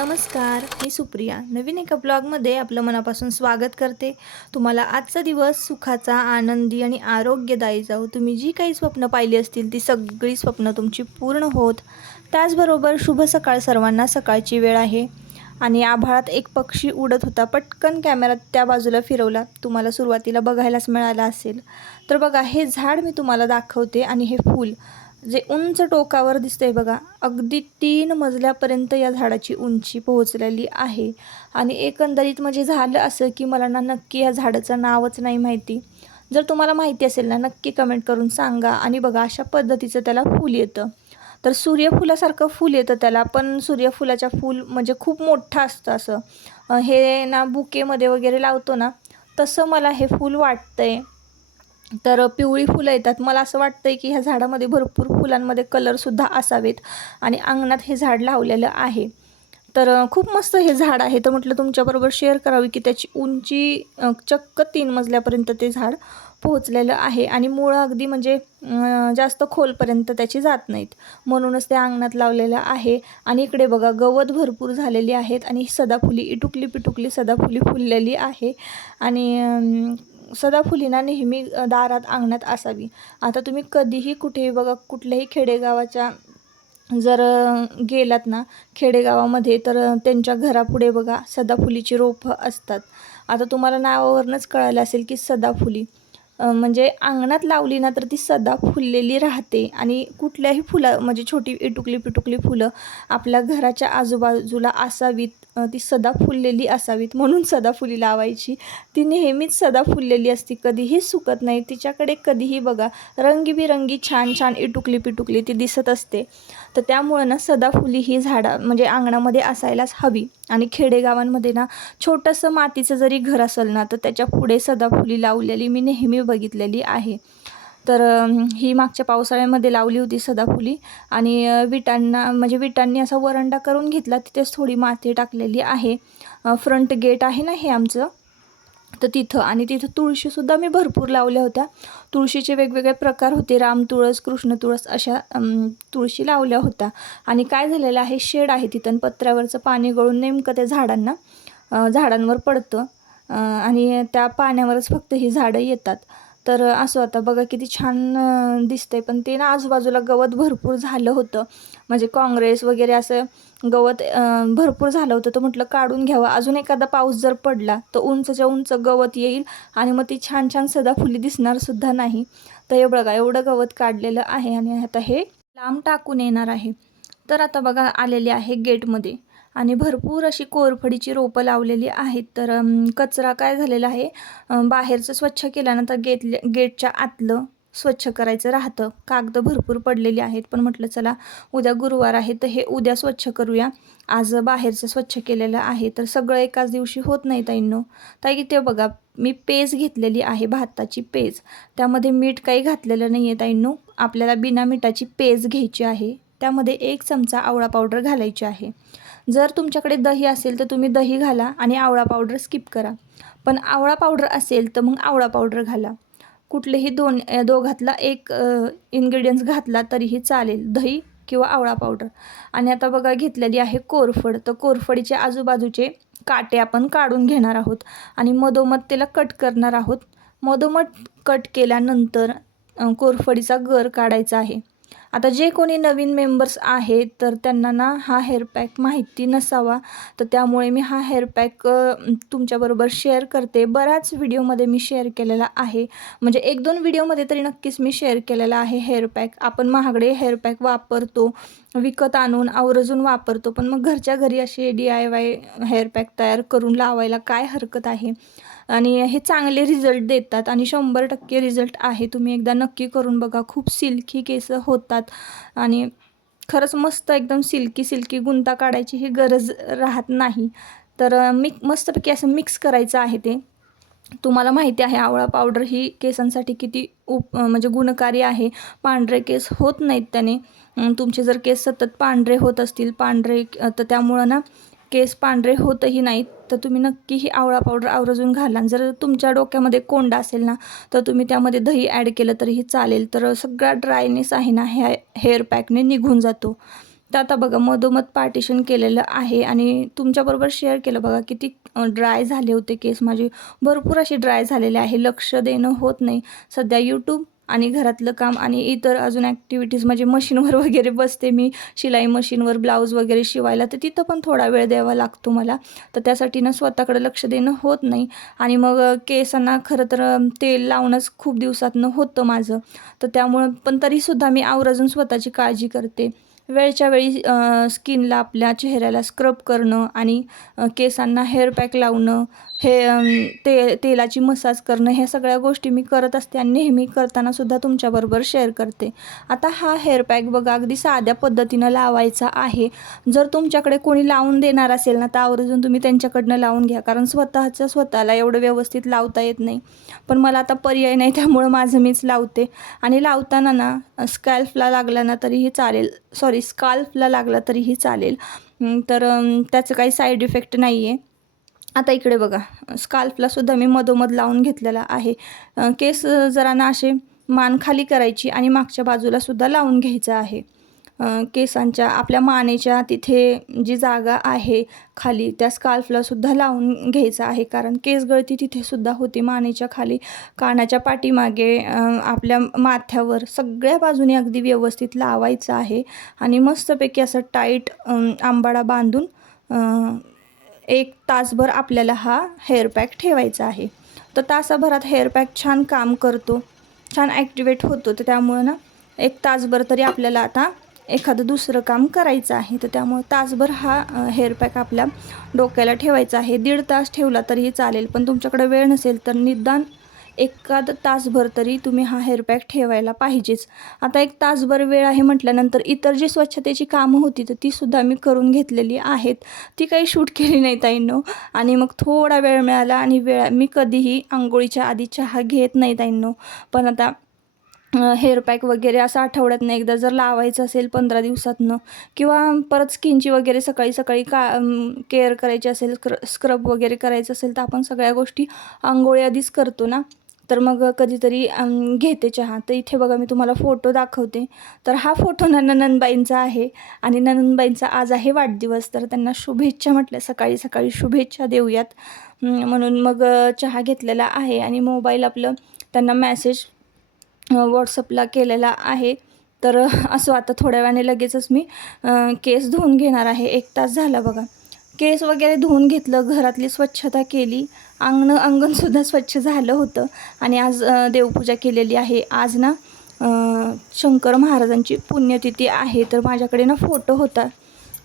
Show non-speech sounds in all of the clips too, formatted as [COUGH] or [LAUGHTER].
नमस्कार मी सुप्रिया. नवीन एका ब्लॉगमध्ये आपलं मनापासून स्वागत करते. तुम्हाला आजचा दिवस सुखाचा आनंदी आणि आरोग्यदायी जाऊ तुम्ही जी काही स्वप्न पाहिली असतील ती सगळी स्वप्न तुमची पूर्ण होत. त्याचबरोबर शुभ सकाळ सर्वांना सकाळची वेळ आहे. आणि आभाळात एक पक्षी उडत होता पटकन कॅमेरा त्या बाजूला फिरवला. तुम्हाला सुरुवातीला बघायलाच मिळाला असेल. तर बघा हे झाड मी तुम्हाला दाखवते आणि हे फूल. जे उंच टोकावर दिसतंय बघा अगदी तीन मजल्यापर्यंत या झाडाची उंची पोहोचलेली आहे. आणि एकंदरीत म्हणजे झालं असं की मला ना नक्की या झाडाचं नावच नाही माहिती. जर तुम्हाला माहिती असेल ना नक्की कमेंट करून सांगा आणि बघा अशा पद्धतीचं त्याला फूल येतं. तर सूर्यफुलासारखं फूल येतं त्याला पण सूर्यफुलाच्या फूल म्हणजे खूप मोठं असतं असं. हे ना बुकेमध्ये वगैरे लावतो ना तसं मला हे फूल वाटतं आहे तर पिवळी फुलं येतात. मला असं वाटतंय की ह्या झाडामध्ये भरपूर फुलांमध्ये कलरसुद्धा असावेत आणि अंगणात हे झाड लावलेलं आहे. तर खूप मस्त हे झाड आहे. तर म्हटलं तुमच्याबरोबर शेअर करावी की त्याची उंची चक्क तीन मजल्यापर्यंत ते झाड पोहोचलेलं आहे आणि मुळं अगदी म्हणजे जास्त खोलपर्यंत त्याची जात नाहीत. म्हणूनच ते अंगणात लावलेलं आहे आणि इकडे बघा गवत भरपूर झालेली आहेत आणि सदाफुली इटुकली पिटुकली सदाफुली फुललेली आहे. आणि सदाफुलीना नेहमी दारात अंगणात असावी. आता तुम्ही कधीही कुठेही बघा कुठल्याही खेडेगावाच्या जर गेलात ना खेडेगावामध्ये तर त्यांच्या घरापुढे बघा सदाफुलीची रोपं असतात. आता तुम्हाला नावावरूनच कळालं असेल की सदाफुली म्हणजे अंगणात लावली ना तर ती सदा फुललेली राहते. आणि कुठल्याही फुला म्हणजे छोटी इटुकली पिटुकली फुलं आपल्या घराच्या आजूबाजूला असावीत. ती सदा फुललेली असावीत म्हणून सदाफुली लावायची. ती नेहमीच सदा फुललेली असती. कधीही सुकत नाही. तिच्याकडे कधीही बघा रंगीबिरंगी छान छान इटुकली पिटुकली ती दिसत असते. तर त्यामुळं ना सदाफुली ही झाडं म्हणजे अंगणामध्ये असायलाच हवी. आणि खेडेगावांमध्ये ना छोटंसं मातीचं जरी घर असेल ना तर त्याच्या पुढे सदाफुली लावलेली मी नेहमी बघितलेली आहे. तर ही मागच्या पावसाळ्यामध्ये लावली होती सदाफुली आणि विटांना म्हणजे विटांनी असा वरंडा करून घेतला तिथेच थोडी माती टाकलेली आहे. फ्रंट गेट आहे ना हे आमचं तर तिथं आणि तिथं तुळशीसुद्धा मी भरपूर लावल्या होत्या. तुळशीचे वेगवेगळे प्रकार होते राम तुळस कृष्ण तुळस अशा तुळशी लावल्या होत्या. आणि काय झालेलं आहे शेड आहे तिथं पत्र्यावरचं पाणी गळून नेमकं त्या झाडांना झाडांवर पडतं. आणि त्या पाण्यावरच फक्त ही झाडं येतात. तर असं आता बघा किती छान दिसतंय. पण ते ना आजूबाजूला गवत भरपूर झालं होतं. म्हणजे काँग्रेस वगैरे असं गवत भरपूर झालं होतं. तर म्हटलं काढून घ्यावं. अजून एखादा पाऊस जर पडला तर उंचच्या उंच गवत येईल आणि मग ती छान छान सदाफुली दिसणारसुद्धा नाही. तर हे बघा एवढं गवत काढलेलं आहे. आणि आता हे लांब टाकून येणार आहे. तर आता बघा आलेले आहे गेटमध्ये. आणि भरपूर अशी कोरफडीची रोपं लावलेली आहेत. तर कचरा काय झालेला आहे? बाहेरचं स्वच्छ केल्यानंतर गेटले गेटच्या आतलं स्वच्छ करायचं राहतं. कागदं भरपूर पडलेली आहेत. पण म्हटलं चला उद्या गुरुवार आहे तर हे उद्या स्वच्छ करूया. आज बाहेरचं स्वच्छ केलेलं आहे. तर सगळं एकाच दिवशी होत नाही ताईंनो. ताई ते बघा मी पेज घेतलेली आहे भाताची पेज. त्यामध्ये मीठ काही घातलेलं नाही आहे ताईंनो. आपल्याला बिना मिठाची पेज घ्यायची आहे. त्यामध्ये एक चमचा आवळा पावडर घालायची आहे. जर तुमच्याकडे दही असेल तर तुम्ही दही घाला आणि आवळा पावडर स्किप करा. पण आवळा पावडर असेल तर मग आवळा पावडर घाला. कुठलेही दोन दोघातला एक इन्ग्रेडियंट्स घातला तरीही चालेल. दही किंवा आवळा पावडर. आणि आता बघा घेतलेली आहे कोरफड. तर कोरफडीचे आजूबाजूचे काटे आपण काढून घेणार आहोत आणि मधोमध त्याला कट करणार आहोत. मधोमध कट केल्यानंतर कोरफडीचा गर काढायचा आहे. आता जे कोणी नवीन मेंबर्स आहेत तर त्यांना ना हा हेअर पॅक माहिती नसावा. तर त्यामुळे मी हा हेअर पॅक तुमच्याबरोबर शेअर करते. बऱ्याच व्हिडिओमध्ये मी शेअर केलेला आहे. म्हणजे एक दोन व्हिडिओमध्ये तरी नक्कीच मी शेअर केलेला आहे हेअर पॅक आपण महागडे हेअर पॅक वापरतो विकत आणून आवर्जून वापरतो पण मग घरच्या घरी असे D I Y hair pack तयार करून लावायला काय हरकत आहे? आणि हे चांगले रिझल्ट देतात आणि शंभर टक्के रिझल्ट आहे. तुम्ही एकदा नक्की करून बघा. खूप सिल्की केस होतात. आणि खरंच मस्त एकदम सिल्की सिल्की गुंता काढायची ही गरज राहत नाही. तर मी मस्तपैकी असं मिक्स करायचं आहे ते. तुम्हाला माहिती आहे आवळा पावडर ही केसांसाठी किती उप म्हणजे गुणकारी आहे. पांढरे केस होत नाहीत त्याने. तुमचे जर केस सतत पांढरे होत असतील पांढरे तर त्यामुळं ना केस पांढरे होतही नाहीत तर तुम्ही नक्की ही आवळा पावडर आवर्जून घाला. जर तुमच्या डोक्यामध्ये कोंडा असेल ना तर तुम्ही त्यामध्ये दही ॲड केलं तरीही चालेल. तर सगळा ड्रायनेस आहे ना ह्या हेअर पॅकने निघून जातो. तर आता बघा मधोमध पार्टिशन केलेलं आहे आणि तुमच्याबरोबर शेअर केलं बघा किती ड्राय झाले होते केस. माझे भरपूर असे ड्राय झालेले आहे. लक्ष देणं होत नाही. सध्या यूट्यूब आणि घरातलं काम आणि इतर अजून ॲक्टिव्हिटीज म्हणजे मशीनवर [LAUGHS] वगैरे बसते मी. शिलाई मशीनवर ब्लाऊज वगैरे शिवायला तर तिथं पण थोडा वेळ द्यावा लागतो मला. तर त्यासाठी ना स्वतःकडे लक्ष देणं होत नाही. आणि मग केसांना खरं तर तेल लावणंच खूप दिवसातनं होतं माझं. तर त्यामुळं पण तरीसुद्धा मी आवर्जून स्वतःची काळजी करते. वेळच्या वेळी स्किनला आपल्या चेहऱ्याला स्क्रब करणं आणि केसांना हेअर पॅक लावणं हे ते तेलाची मसाज करणं ह्या सगळ्या गोष्टी मी करत असते आणि नेहमी करताना सुद्धा तुमच्याबरोबर शेअर करते. आता हा हेअर पॅक बघा अगदी साध्या पद्धतीनं लावायचा आहे. जर तुमच्याकडे कोणी लावून देणार असेल ना तर आवर्जून तुम्ही त्यांच्याकडनं लावून घ्या. कारण स्वतःच्या स्वतःला एवढं व्यवस्थित लावता येत नाही. पण मला आता पर्याय नाही त्यामुळं माझं मीच लावते. आणि लावताना ना स्कॅल्फला लागला ना तरीही चालेल. सॉरी स्काल्फला लागला तरीही चालेल. तर त्याचं काही साईड इफेक्ट नाही आहे आता इकडे बघा. स्काल्फला सुद्धा मी मधोमध लावून घेतलेला आहे. केस जरा ना असे मान खाली करायची आणि मागच्या बाजूला सुद्धा लावून घ्यायचं आहे. केसांच्या आपल्या मानेच्या तिथे जी जागा आहे खाली त्या स्काल्फला सुद्धा लावून घ्यायचं आहे. कारण केस गळती तिथेसुद्धा होती मानेच्या खाली. कानाच्या पाठीमागे आपल्या माथ्यावर सगळ्या बाजूने अगदी व्यवस्थित लावायचं आहे. आणि मस्तपैकी असं टाईट आंबाडा बांधून एक तासभर आपल्याला हा हेअर पॅक ठेवायचा आहे. तर तासाभरात हेअर पॅक छान काम करतो छान ॲक्टिवेट होतो. तर त्यामुळं ना एक तासभर तरी आपल्याला आता एखादं दुसरं काम करायचं आहे. तर त्यामुळं तासभर हा हेअर पॅक आपल्या डोक्याला ठेवायचा आहे. दीड तास ठेवला तरीही चालेल पण तुमच्याकडे वेळ नसेल तर निदान एखाद तासभर तरी तुम्ही हा हेअरपॅक ठेवायला पाहिजेच. आता एक तासभर वेळ आहे म्हटल्यानंतर इतर जी स्वच्छतेची कामं होती तर तीसुद्धा मी करून घेतलेली आहेत. ती काही शूट केली नाही ताईंनो. आणि मग थोडा वेळ मिळाला आणि वेळ मी कधीही आंघोळीच्या आधी चहा घेत नाही ताईंनो. पण आता हेअर पॅक वगैरे असं आठवड्यातनं एकदा जर लावायचं असेल पंधरा दिवसातनं किंवा परत स्किनची वगैरे सकाळी सकाळी का केअर करायची असेल क्र स्क्रब वगैरे करायचं असेल तर आपण सगळ्या गोष्टी आंघोळी आधीच करतो ना. तर मग कधीतरी घेते चहा. तर इथे बघा मी तुम्हाला फोटो दाखवते. तर हा फोटो न ननंदबाईंचा आहे आणि ननंदबाईंचा आज आहे वाढदिवस. तर त्यांना शुभेच्छा म्हटल्या सकाळी सकाळी शुभेच्छा देऊयात. म्हणून मग चहा घेतलेला आहे आणि मोबाईल आपलं त्यांना मॅसेज व्हॉट्सअपला केलेला आहे. तर असं आता थोड्या वेळाने लगेचच मी केस धुवून घेणार आहे. एक तास झाला बघा. केस वगैरे धुवून घेतलं घरातली स्वच्छता केली. अंगण अंगणसुद्धा स्वच्छ झालं होतं. आणि आज देवपूजा केलेली आहे. आज ना शंकर महाराजांची पुण्यतिथी आहे. तर माझ्याकडे ना फोटो होता.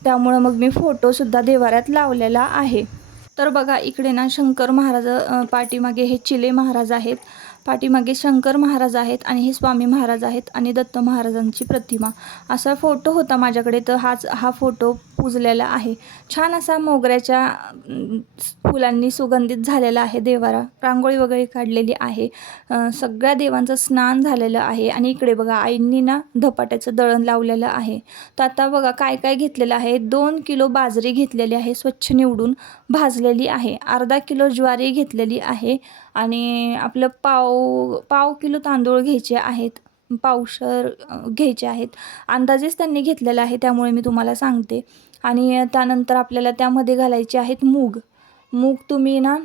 त्यामुळं मग मी फोटोसुद्धा देवाऱ्यात लावलेला आहे. तर बघा इकडे ना शंकर महाराज पाठीमागे हे चिले महाराज आहेत. पाठीमागे शंकर महाराज आहेत आणि हे स्वामी महाराज आहेत आणि दत्त महाराजांची प्रतिमा. असा फोटो होता माझ्याकडे. तर हाच हा फोटो पूजलेला आहे. छान असा मोगऱ्याच्या फुलांनी सुगंधित झालेला आहे देवारा. रांगोळी वगैरे काढलेली आहे. सगळ्या देवांचं स्नान झालेलं आहे आणि इकडे बघा आईंनी ना धपाट्याचं दळण लावलेलं आहे. तर आता बघा काय काय घेतलेलं आहे? दोन किलो बाजरी घेतलेली आहे स्वच्छ निवडून भाजलेली आहे. अर्धा किलो ज्वारी घेतलेली आहे आणि आपलं पाव पाव किलो तांदूळ घ्यायचे आहेत. पावशर घ्यायचे आहेत. अंदाजेच त्यांनी घेतलेला आहे त्यामुळे मी तुम्हाला सांगते. आणि त्यानंतर आपल्याला त्यामध्ये घालायचे आहेत मूग. मूग तुम्ही ना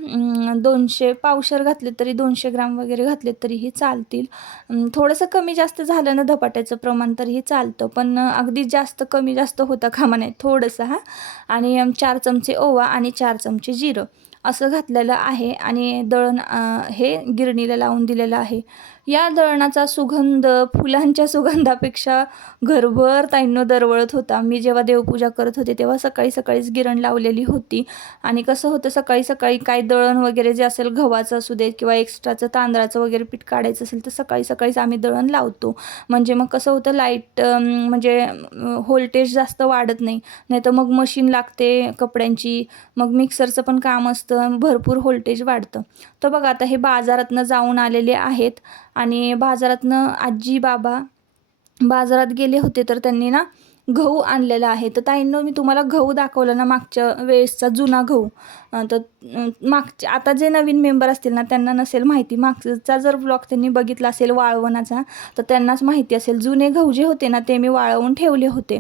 दोनशे पावशर घातले तरी दोनशे ग्राम वगैरे घातले तरीही चालतील. थोडंसं कमी जास्त झालं ना धपाट्याचं प्रमाण तरीही चालतं पण अगदी जास्त कमी जास्त होता कामा नाही थोडंसं हा. आणि चार चमचे ओवा आणि चार चमचे जिरं असं घातलेलं आहे. आणि दळण हे गिरणीला लावून दिलेलं आहे. या दळणाचा सुगंध फुलांच्या सुगंधापेक्षा घरभर ताईंनो दरवळत होता. मी जेव्हा देवपूजा करत होते तेव्हा सकाळी सकाळीच गिरण लावलेली होती. आणि कसं होतं सकाळी सकाळी काय दळण वगैरे जे असेल गव्हाचं असू देत किंवा एक्स्ट्राचं तांदळाचं वगैरे पीठ काढायचं असेल तर सकाळी सकाळीच आम्ही दळण लावतो. म्हणजे मग कसं होतं लाइट म्हणजे व्होल्टेज जास्त वाढत नाही. नाही तर मग मशीन लागते कपड्यांची. मग मिक्सरचं पण काम असतं भरपूर व्होल्टेज वाढतं. तर बघा आता हे बाजारातनं जाऊन आलेले आहेत. आणि बाजारातनं आजी बाबा बाजारात गेले होते तर त्यांनी ना गहू आणलेला आहे. तर ताईंनो मी तुम्हाला गहू दाखवला ना मागच्या वेळेसचा जुना गहू. तर मागचे मागच्या आता जे नवीन मेंबर असतील ना त्यांना नसेल माहिती. मागचा जर ब्लॉग त्यांनी बघितला असेल वाळवणाचा तर त्यांनाच माहिती असेल. जुने गहू जे होते ना ते मी वाळवून ठेवले होते.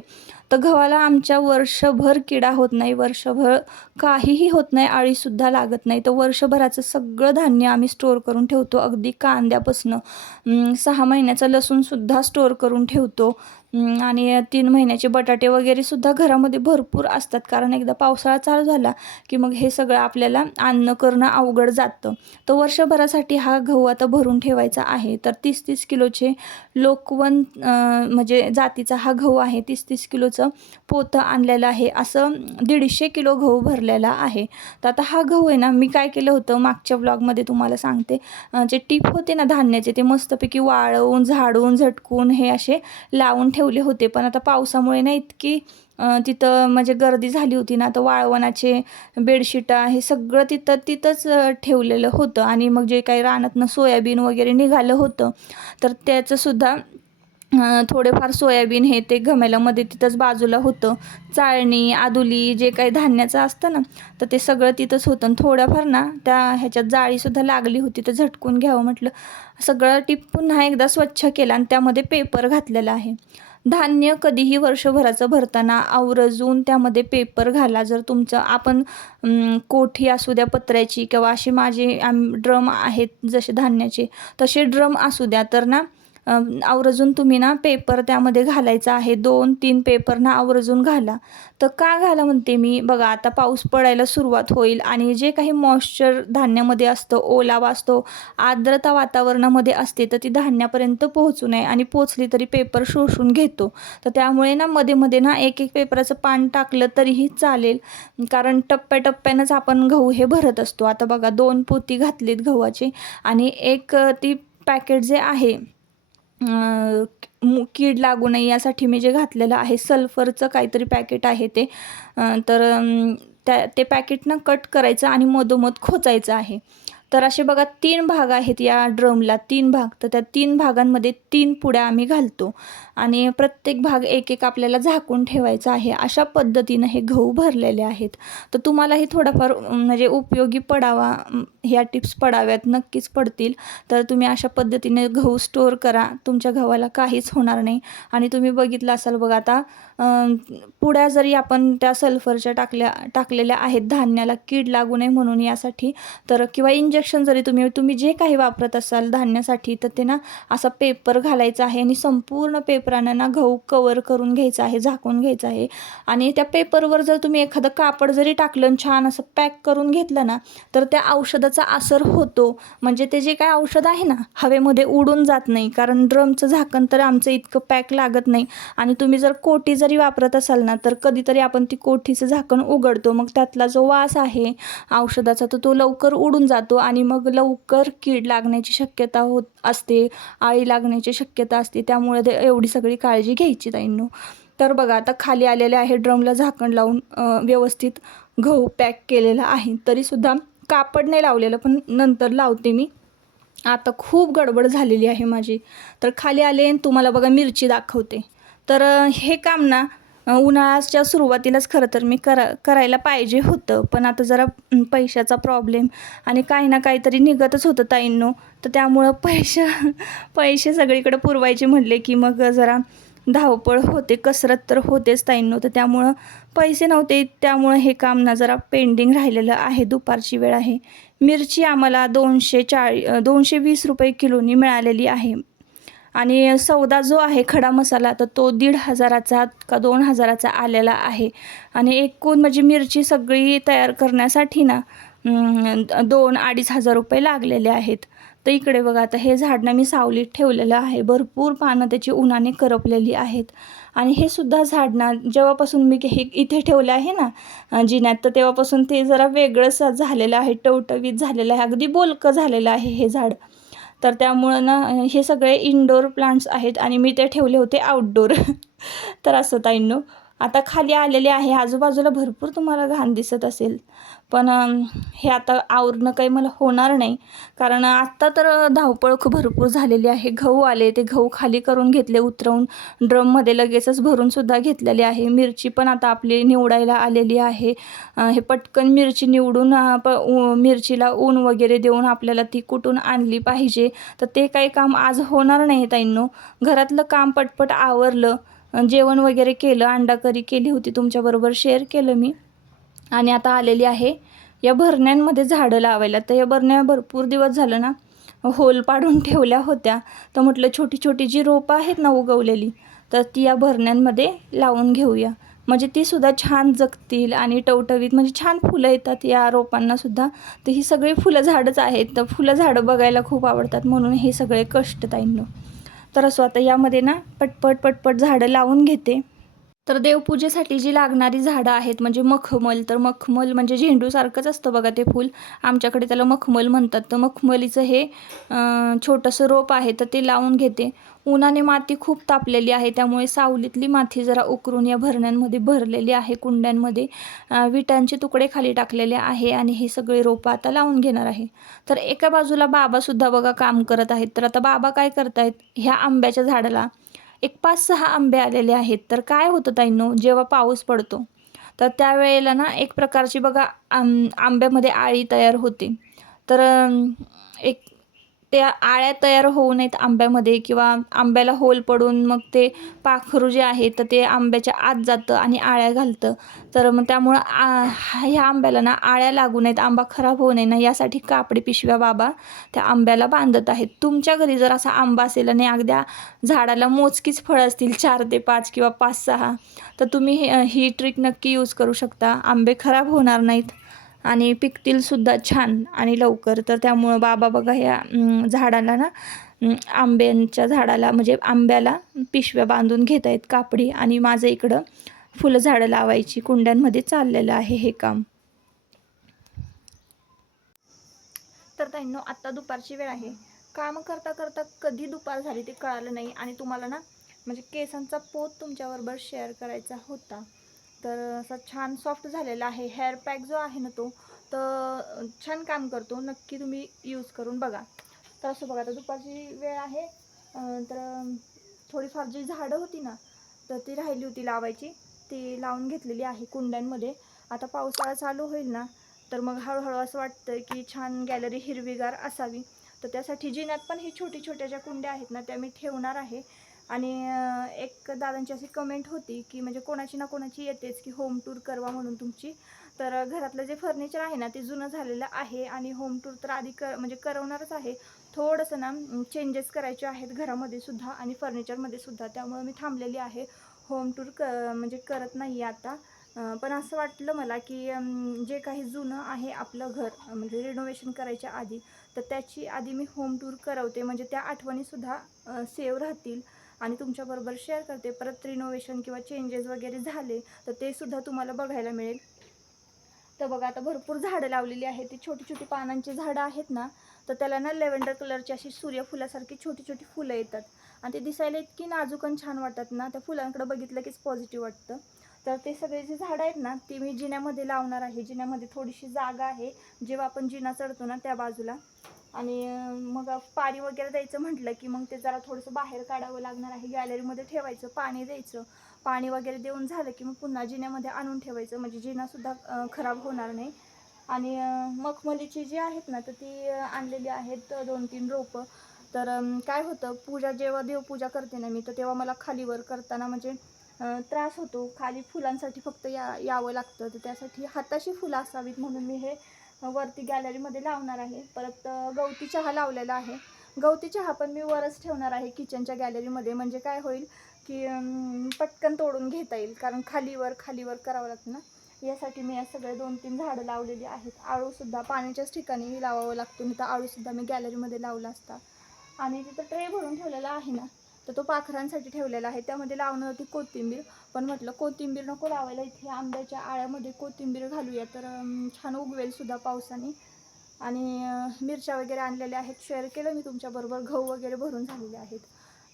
तर गव्हाला आमच्या वर्षभर किडा होत नाही वर्षभर काहीही होत नाही आळीसुद्धा लागत नाही. तर वर्षभराचं सगळं धान्य आम्ही स्टोअर करून ठेवतो. अगदी कांद्यापासनं सहा महिन्याचा लसूणसुद्धा स्टोअर करून ठेवतो. आणि तीन महिन्याचे बटाटे वगैरे सुद्धा घरामध्ये भरपूर असतात. कारण एकदा पावसाळा चालू झाला की मग हे सगळं आपल्याला अन्न करणं अवघड जातं. तर वर्षभरासाठी हा गहू आता भरून ठेवायचा आहे. तर तीस तीस किलोचे लोकवन म्हणजे जातीचा हा गहू आहे. तीस तीस किलोचं पोतं आणलेलं आहे. असं दीडशे किलो गहू भरलेला आहे. तर आता हा गहू आहे ना मी काय केलं होतं मागच्या ब्लॉगमध्ये तुम्हाला सांगते. जे टीप होते ना धान्याचे ते मस्तपैकी वाळवून झाडून झटकून हे असे लावून ठेवले होते. पण आता पावसामुळे ना इतकी तिथं म्हणजे गर्दी झाली होती ना तर वाळवणाचे बेडशीटा हे सगळं तिथं तिथंच ठेवलेलं होतं. आणि मग जे काही रानातनं सोयाबीन वगैरे निघालं होतं तर त्याचंसुद्धा थोडेफार सोयाबीन हे ते घमेल्यामध्ये तिथंच बाजूला होतं. चाळणी आदुली जे काही धान्याचं असतं ना तर ते सगळं तिथंच होतं. आणि थोड्याफार ना त्या ह्याच्यात जाळीसुद्धा लागली होती तर झटकून घ्यावं म्हटलं. सगळं टीप पुन्हा एकदा स्वच्छ केला आणि त्यामध्ये पेपर घातलेला आहे. धान्य कधीही वर्षभराचं भरताना आवर्जून त्यामध्ये पेपर घाला. जर तुमचं आपण कोठी असू द्या पत्र्याची किंवा असे माझे आम ड्रम आहेत जसे धान्याचे तसे ड्रम असू द्या. तर ना आवर्जून तुम्ही ना पेपर त्यामध्ये घालायचा आहे. दोन तीन पेपर ना आवर्जून घाला. तर का घाला म्हणते मी? बघा आता पाऊस पडायला सुरुवात होईल आणि जे काही मॉइश्चर धान्यामध्ये असतं ओलावा असतो आर्द्रता वातावरणामध्ये असते तर ती धान्यापर्यंत पोहोचू नये आणि पोचली तरी पेपर शोषून घेतो. तर त्यामुळे ना मध्ये मध्ये ना एक एक पेपराचं पान टाकलं तरीही चालेल. कारण टप्प्याटप्प्यानंच आपण गहू हे भरत असतो. आता बघा दोन पोती घातलीत गव्हाची आणि एक ती पॅकेट जे आहे कीड लागू नये यासाठी मी जे घातलेलं आहे सल्फरचं काहीतरी पॅकेट आहे ते. तर त्या ते पॅकेटनं कट करायचं आणि मधोमध खोचायचं आहे. तर असे बघा तीन भाग आहेत या ड्रमला तीन भाग. तर त्या तीन भागांमध्ये तीन पुड्या आम्ही घालतो. आणि प्रत्येक भाग एक एक आपल्याला झाकून ठेवायचा आहे. अशा पद्धतीनं हे गहू भरलेले आहेत. तर तुम्हालाही थोडाफार म्हणजे उपयोगी पडावा ह्या टिप्स पडाव्यात नक्कीच पडतील. तर तुम्ही अशा पद्धतीने गहू स्टोअर करा. तुमच्या गव्हाला काहीच होणार नाही. आणि तुम्ही बघितलं असाल बघा आता पुड्या जरी आपण त्या सल्फरच्या टाकल्या टाकलेल्या आहेत धान्याला कीड लागू नये म्हणून यासाठी तर किंवा इंजेक्शन जरी तुम्ही तुम्ही जे काही वापरत असाल धान्यासाठी तर ते ना असा पेपर घालायचा आहे आणि संपूर्ण पेपरानं ना गहू कवर करून घ्यायचा आहे झाकून घ्यायचं आहे. आणि त्या पेपरवर जर तुम्ही एखादं कापड जरी टाकलं आणि छान असं पॅक करून घेतलं ना तर त्या औषधाचा असर होतो. म्हणजे ते जे काय औषध आहे ना हवेमध्ये उडून जात नाही. कारण ड्रमचं झाकण तर आमचं इतकं पॅक लागत नाही. आणि तुम्ही जर कोठी जरी वापरत असाल ना तर कधीतरी आपण ती कोठीचं झाकण उघडतो. मग त्यातला जो वास आहे औषधाचा तर तो लवकर उडून जातो. आणि मग लवकर कीड लागण्याची शक्यता होत असते आळी लागण्याची शक्यता असते त्यामुळे ते एवढी सगळी काळजी घ्यायची ताईंनो. तर बघा आता खाली आलेले आहे ड्रमला झाकण लावून व्यवस्थित गहू पॅक केलेला आहे. तरीसुद्धा कापड नाही लावलेलं पण नंतर लावते मी. आता खूप गडबड झालेली आहे माझी. तर खाली आले आणि तुम्हाला बघा मिरची दाखवते. तर हे काम ना उन्हाळ्याच्या सुरुवातीलाच खरं तर मी करा करायला पाहिजे होतं. पण आता जरा पैशाचा प्रॉब्लेम आणि काही ना काहीतरी निघतच होतं ताईंनो. तर त्यामुळं पैसे [LAUGHS] पैसे सगळीकडे पुरवायचे म्हटले की मग जरा धावपळ होते कसरत तर होतेच ताईंनो. तर त्यामुळं पैसे नव्हते त्यामुळं हे काम ना जरा पेंडिंग राहिलेलं आहे. दुपारची वेळ आहे. मिरची आम्हाला दोनशे चाळी दोनशे वीस रुपये किलोनी मिळालेली आहे. आणि सौदा जो आहे खडा मसाला तर तो दीड हजाराचा का दोन हजाराचा आलेला आहे. आणि एकूण म्हणजे मिरची सगळी तयार करण्यासाठी ना दोन अडीच हजार रुपये लागलेले आहेत. तर इकडे बघा आता हे झाडणं मी सावलीत ठेवलेलं आहे. भरपूर पानं त्याची उन्हाने करपलेली आहेत. आणि हे सुद्धा झाड ना जेव्हापासून मी हे इथे ठेवलं आहे ना जिन्यात तर तेव्हापासून ते जरा वेगळंच झालेलं आहे. टवटवीत झालेलं आहे. अगदी बोलकं झालेलं आहे हे झाड. तर त्यामुळं ना हे सगळे इनडोअर प्लांट्स आहेत आणि मी ते ठेवले होते आउटडोअर [LAUGHS] तर असं ताईंनो आता खाली आलेले आहे. आजूबाजूला भरपूर तुम्हाला घाण दिसत असेल. पण हे आता आवरणं काही मला होणार नाही. कारण आत्ता तर धावपळ खूप भरपूर झालेली आहे. गहू आले ते गहू खाली करून घेतले उतरवून ड्रममध्ये लगेचच भरूनसुद्धा घेतलेले आहे. मिरची पण आता आपली निवडायला आलेली आहे. हे पटकन मिरची निवडून प मिरचीला ऊन वगैरे देऊन आपल्याला ती कुठून आणली पाहिजे? तर ते काही काम आज होणार नाही ताईंनो. घरातलं काम पटपट आवरलं. जेवण वगैरे केलं अंडा करी केली होती तुमच्याबरोबर. शेअर केलं मी. आणि आता आलेली आहे. या भरण्यांमध्ये झाडं लावायला. तर या भरण्या भरपूर दिवस झालं ना होल पाडून ठेवल्या होत्या. तर म्हटलं छोटी छोटी जी रोपं आहेत ना उगवलेली तर ती या भरण्यांमध्ये लावून घेऊया. म्हणजे ती सुद्धा छान जगतील आणि टवटवीत म्हणजे छान फुलं येतात या रोपांना सुद्धा. तर ही सगळी फुलं झाडंच आहेत. तर फुलं झाडं बघायला खूप आवडतात. म्हणून हे सगळे कष्ट ताईंनो. तर असं आता यामध्ये ना पटपट पटपट झाडं लावून घेते. तर देवपूजेसाठी जी लागणारी झाडं आहेत म्हणजे मखमल तर मखमल म्हणजे झेंडूसारखंच असतं बघा ते फूल. आमच्याकडे त्याला मखमल म्हणतात. तर मखमलीचं हे छोटंसं रोप आहे तर ते लावून घेते. उन्हाने माती खूप तापलेली आहे त्यामुळे सावलीतली माती जरा उकरून या भरण्यांमध्ये भरलेली आहे कुंड्यांमध्ये. विटांचे तुकडे खाली टाकलेले आहे आणि हे सगळे रोपं आता लावून घेणार आहे. तर एका बाजूला बाबासुद्धा बघा काम करत आहेत. तर आता बाबा काय करत आहेत ह्या आंब्याच्या झाडाला एक पाच सहा आंबे आलेले आहेत. तर काय होतं ताईंनो? जेव्हा पाऊस पडतो तर त्यावेळेला ना एक प्रकारची बघा आं आंब्यामध्ये आळी तयार होते. तर एक त्या आळ्या तयार होऊ नयेत आंब्यामध्ये किंवा आंब्याला होल पडून मग ते पाखरू जे आहे तर ते आंब्याच्या आत जातं आणि आळ्या घालतं. तर मग त्यामुळं आ ह्या आंब्याला ना आळ्या लागू नयेत आंबा खराब होऊ नये ना यासाठी कापडी पिशव्या बाबा त्या आंब्याला बांधत आहेत. तुमच्या घरी जर असा आंबा असेल आणि अगद्या झाडाला मोजकीच फळं असतील चार ते पाच किंवा पाच सहा तर तुम्ही हे- ही ट्रिक नक्की यूज करू शकता. आंबे खराब होणार नाहीत. आणि पिकतीलसुद्धा छान आणि लवकर. तर त्यामुळं बाबा बघा ह्या झाडाला ना आंब्यांच्या झाडाला म्हणजे आंब्याला पिशव्या बांधून घेत आहेत कापडी आणि माझं इकडं फुलं झाडं लावायची कुंड्यांमध्ये चाललेलं आहे हे काम. तर ताईंनो आत्ता दुपारची वेळ आहे. काम करता करता कधी दुपार झाली ते कळालं नाही आणि तुम्हाला ना म्हणजे केसांचा पोत तुमच्याबरोबर शेअर करायचा होता. तर असा छान सॉफ्ट झालेला आहे. हेअर पॅक जो आहे ना तो तर छान काम करतो. नक्की तुम्ही यूज करून बघा. तर असं बघा आता दुपारची वेळ आहे. तर थोडीफार जी झाडं होती ना तर ती राहिली होती लावायची. ती लावून घेतलेली आहे कुंड्यांमध्ये. आता पावसाळा चालू होईल ना तर मग हळूहळू असं वाटतं की छान गॅलरी हिरवीगार असावी. तर त्यासाठी जिन्यात पण ही छोटी छोट्या ज्या कुंड्या आहेत ना त्या मी ठेवणार आहे. आणि एक दादांची अशी कमेंट होती की म्हणजे कोणाची ना कोणाची येतेच की होम टूर करवा म्हणून तुमची. तर घरातलं जे फर्निचर आहे ना ते जुनं झालेलं आहे आणि होम टूर तर आधी क म्हणजे करवणारच आहे. थोडंसं ना चेंजेस करायचे आहेत घरामध्ये सुद्धा आणि फर्निचरमध्ये सुद्धा. त्यामुळे मी थांबलेली आहे. होम टूर क म्हणजे करत नाही आहे आता. पण असं वाटलं मला की जे काही जुनं आहे आपलं घर म्हणजे रिनोव्हेशन करायच्या आधी तर त्याची आधी मी होम टूर करवते. म्हणजे त्या आठवणीसुद्धा सेव राहतील. आणि तुमच्याबरोबर शेअर करते. परत रिनोव्हेशन किंवा चेंजेस वगैरे झाले तर ते सुद्धा तुम्हाला बघायला मिळेल. तर बघा आता भरपूर झाडं लावलेली आहेत. ती छोटी छोटी पानांची झाडं आहेत ना तर त्याला ना लेव्हेंडर कलरची अशी सूर्यफुलासारखी छोटी छोटी फुलं येतात. आणि ते दिसायला इतकी नाजूक आणि छान वाटतात ना त्या फुलांकडे बघितलं कीच पॉझिटिव्ह वाटतं. तर ते सगळे जे झाडं आहेत ना ती मी जिन्यामध्ये लावणार आहे. जिन्यामध्ये थोडीशी जागा आहे. जेव्हा आपण जिना चढतो ना त्या बाजूला. आणि मग पाणी वगैरे द्यायचं म्हटलं की मग ते जरा थोडंसं बाहेर काढावं लागणार आहे. गॅलरीमध्ये ठेवायचं पाणी द्यायचं. पाणी वगैरे देऊन झालं की मग पुन्हा जिन्यामध्ये आणून ठेवायचं. म्हणजे जिनासुद्धा खराब होणार नाही. आणि मखमलीची जी आहेत ना तर ती आणलेली आहेत दोन तीन रोपं. तर काय होतं पूजा जेव्हा देवपूजा करते ना मी तर तेव्हा मला खालीवर करताना म्हणजे त्रास होतो. खाली फुलांसाठी फक्त या यावं लागतं. तर त्यासाठी हाताशी फुलं असावीत म्हणून मी हे वरती गॅलरीमध्ये लावणार आहे. परत गवती चहा लावलेला आहे. गवती चहा पण मी वरच ठेवणार आहे किचनच्या गॅलरीमध्ये म्हणजे काय होईल की पटकन तोडून घेता येईल. कारण खालीवर खालीवर करावं लागतं ना. यासाठी मी या सगळे दोन तीन झाडं लावलेली आहेत. आळूसुद्धा पाण्याच्याच ठिकाणी लावावं लागतो. नाही तर आळूसुद्धा मी गॅलरीमध्ये लावला असता. आणि तिथं ट्रे भरून ठेवलेला आहे ना. तर तो पाखरांसाठी ठेवलेला आहे. त्यामध्ये लावणार होती कोथिंबीर. पण म्हटलं कोथिंबीर नको लावायला. इथे आंब्याच्या आळ्यामध्ये कोथिंबीर घालूया. तर छान उगवेल सुद्धा पावसाने. आणि मिरच्या वगैरे आणलेल्या आहेत. शेअर केलं मी तुमच्याबरोबर. गहू वगैरे भरून झालेले आहेत.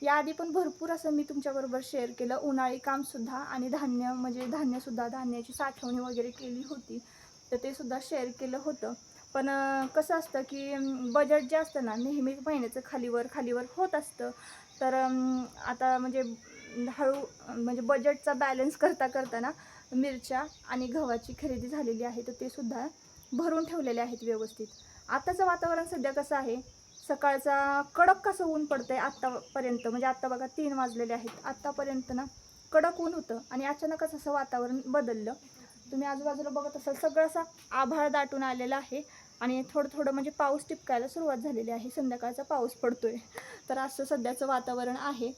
याआधी पण भरपूर असं मी तुमच्याबरोबर शेअर केलं. उन्हाळी कामसुद्धा आणि धान्य म्हणजे धान्यसुद्धा धान्याची साठवणी वगैरे केली होती. तर ते सुद्धा शेअर केलं होतं. पण कसं असतं की बजेट जे असतं ना नेहमी महिन्याचं खालीवर खालीवर होत असतं. तर आता म्हणजे हळू म्हणजे बजेटचा बॅलन्स करता करताना मिरच्या आणि गव्हाची खरेदी झालेली आहे तर ते सुद्धा भरून ठेवलेले आहेत व्यवस्थित. आताचं वातावरण सध्या कसं आहे? सकाळचा कडक कसं ऊन पडतं आहे आत्तापर्यंत म्हणजे आत्ता बघा तीन वाजलेले आहेत. आत्तापर्यंत ना कडक ऊन होतं आणि अचानकच असं वातावरण बदललं. तुम्ही आजूबाजूला बघत असाल सगळं असा आभाळ दाटून आलेला आहे. आणि थोडं थोडं म्हणजे पाऊस टिपकायला सुरुवात झालेली आहे. संध्याकाळचा पाऊस पडतो आहे तर असं सध्याचं वातावरण आहे.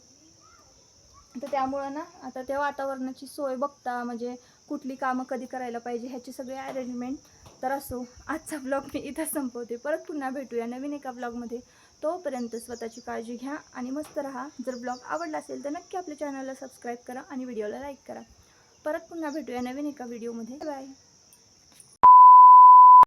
तर त्यामुळं ना आता त्या वातावरणाची सोय बघता म्हणजे कुठली कामं कधी करायला पाहिजे ह्याची सगळी अरेंजमेंट तर असो. आजचा ब्लॉग मी इथं संपवते. परत पुन्हा भेटूया नवीन एका ब्लॉगमध्ये तोपर्यंत स्वतःची काळजी घ्या आणि मस्त राहा. जर ब्लॉग आवडला असेल तर नक्की आपल्या चॅनलला सबस्क्राईब करा आणि व्हिडिओला लाईक करा. परत पुन्हा भेटूया नवीन एका व्हिडिओमध्ये बाय